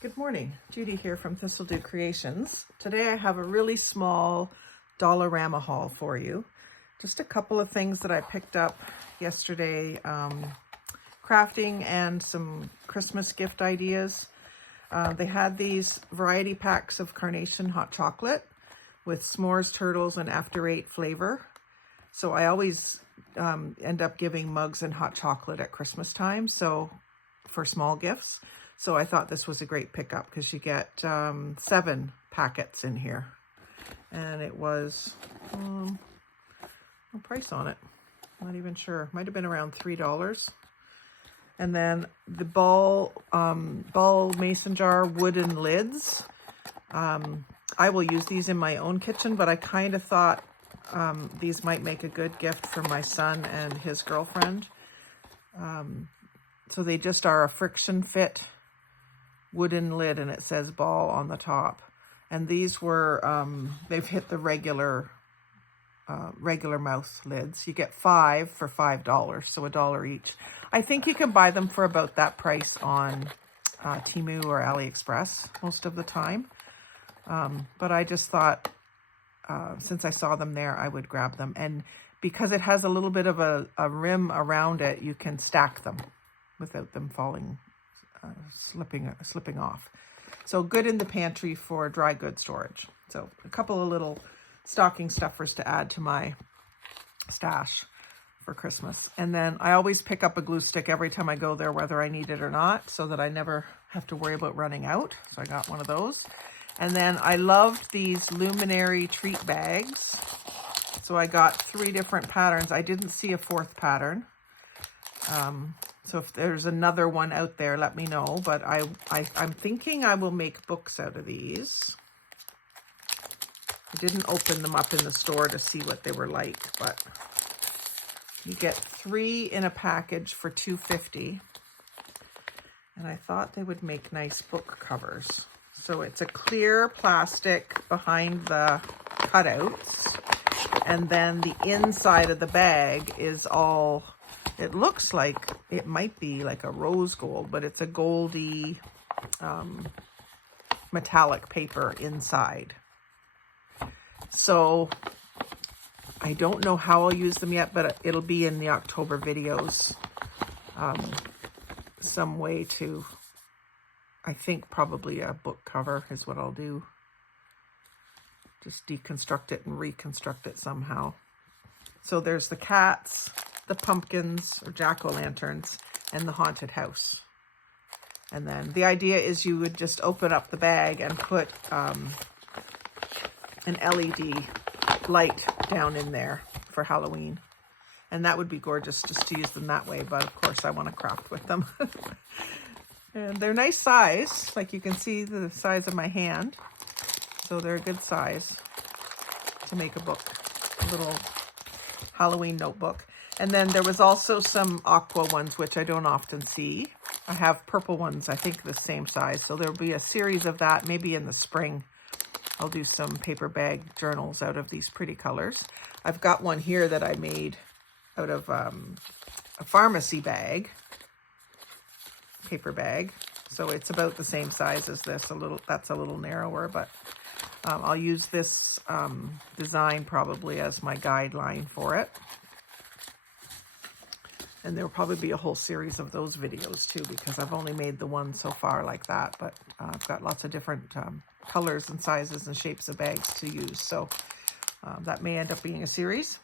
Good morning, Judy here from Thistledew Creations. Today I have a really small Dollarama haul for you. Just a couple of things that I picked up yesterday, crafting and some Christmas gift ideas. They had these variety packs of carnation hot chocolate with s'mores, turtles, and after eight flavor. So I always end up giving mugs and hot chocolate at Christmas time, so for small gifts. So I thought this was a great pickup because you get 7 packets in here. And it was, no price on it. Not even sure. Might have been around $3. And then the ball mason jar wooden lids. I will use these in my own kitchen, but I kind of thought these might make a good gift for my son and his girlfriend. So they just are a friction fit wooden lid, and it says ball on the top. And these were, they've hit the regular mouth lids. You get 5 for $5, so $1 each. I think you can buy them for about that price on Temu or AliExpress most of the time. But I just thought, since I saw them there, I would grab them. And because it has a little bit of a rim around it, you can stack them without them falling, slipping off. So good in the pantry for dry goods storage. So a couple of little stocking stuffers to add to my stash for Christmas. And then I always pick up a glue stick every time I go there, whether I need it or not, so that I never have to worry about running out. So I got one of those. And then I loved these luminary treat bags. So I got 3 different patterns. I didn't see a 4th pattern. So if there's another one out there, let me know. But I'm thinking I will make books out of these. I didn't open them up in the store to see what they were like, but you get 3 in a package for $2.50. And I thought they would make nice book covers. So it's a clear plastic behind the cutouts. And then the inside of the bag is all, it looks like it might be like a rose gold, but it's a goldy metallic paper inside. So I don't know how I'll use them yet, but it'll be in the October videos. Some way to, I think probably a book cover is what I'll do. Just deconstruct it and reconstruct it somehow. So there's the cats, the pumpkins or jack-o'-lanterns, and the haunted house. And then the idea is you would just open up the bag and put an LED light down in there for Halloween. And that would be gorgeous just to use them that way, but of course I want to craft with them. And they're nice size, like you can see the size of my hand. So they're a good size to make a book, a little Halloween notebook. And then there was also some aqua ones, which I don't often see. I have purple ones, I think the same size. So there'll be a series of that, maybe in the spring. I'll do some paper bag journals out of these pretty colors. I've got one here that I made out of a pharmacy bag, paper bag. So it's about the same size as this, that's a little narrower, but I'll use this design probably as my guideline for it. And there will probably be a whole series of those videos too, because I've only made the one so far like that, but I've got lots of different colors and sizes and shapes of bags to use. So that may end up being a series.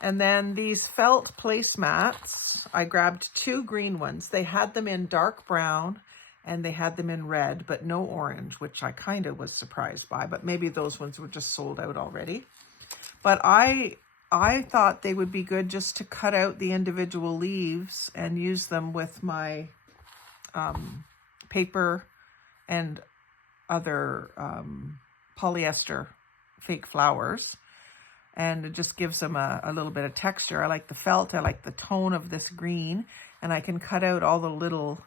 And then these felt placemats, I grabbed 2 green ones. They had them in dark brown and they had them in red, but no orange, which I kind of was surprised by, but maybe those ones were just sold out already. But I thought they would be good just to cut out the individual leaves and use them with my paper and other polyester fake flowers. And it just gives them a little bit of texture. I like the felt, I like the tone of this green, and I can cut out all the little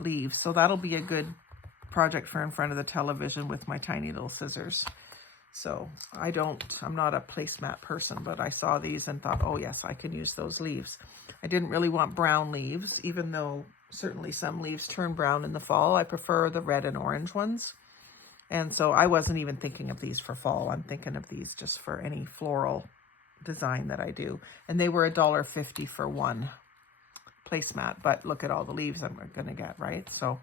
leaves. So that'll be a good project for in front of the television with my tiny little scissors. So I'm not a placemat person, but I saw these and thought, oh yes, I can use those leaves. I didn't really want brown leaves, even though certainly some leaves turn brown in the fall. I prefer the red and orange ones. And so I wasn't even thinking of these for fall. I'm thinking of these just for any floral design that I do. And they were $1.50 for one placemat, but look at all the leaves I'm gonna get, right? So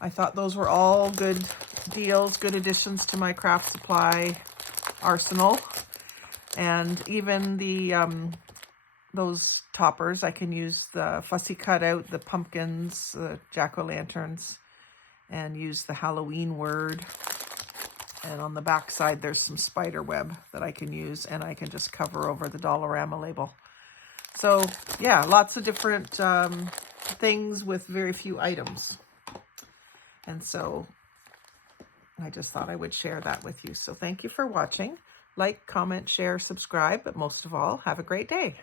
I thought those were all good deals, good additions to my craft supply arsenal. And even the those toppers, I can use the fussy cutout, the pumpkins, the jack-o'-lanterns, and use the Halloween word. And on the back side, there's some spider web that I can use, and I can just cover over the Dollarama label. So yeah, lots of different things with very few items. And so I just thought I would share that with you. So thank you for watching. Like, comment, share, subscribe, but most of all, have a great day.